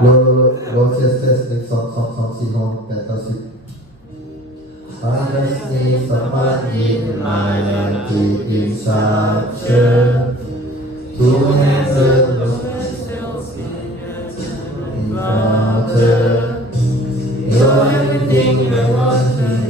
โลโลโลโลเซสเซสหนึ่งสองสองสองสี่ห้าแปดเก้าสิบปาเลสนีสมาธิมายันติอินชาเชทูแฮนเซอร์อินฟาเธอ You're everything I want lover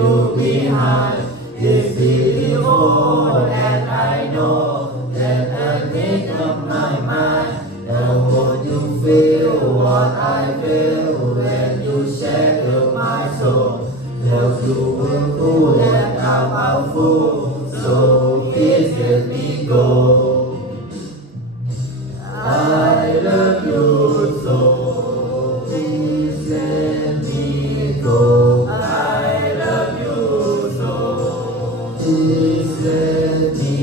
you behind this video and I know that I make up my mind now what you. feel what I feel when you shatter my soul Cause you will fool and I'm a fool so please let me go so please let me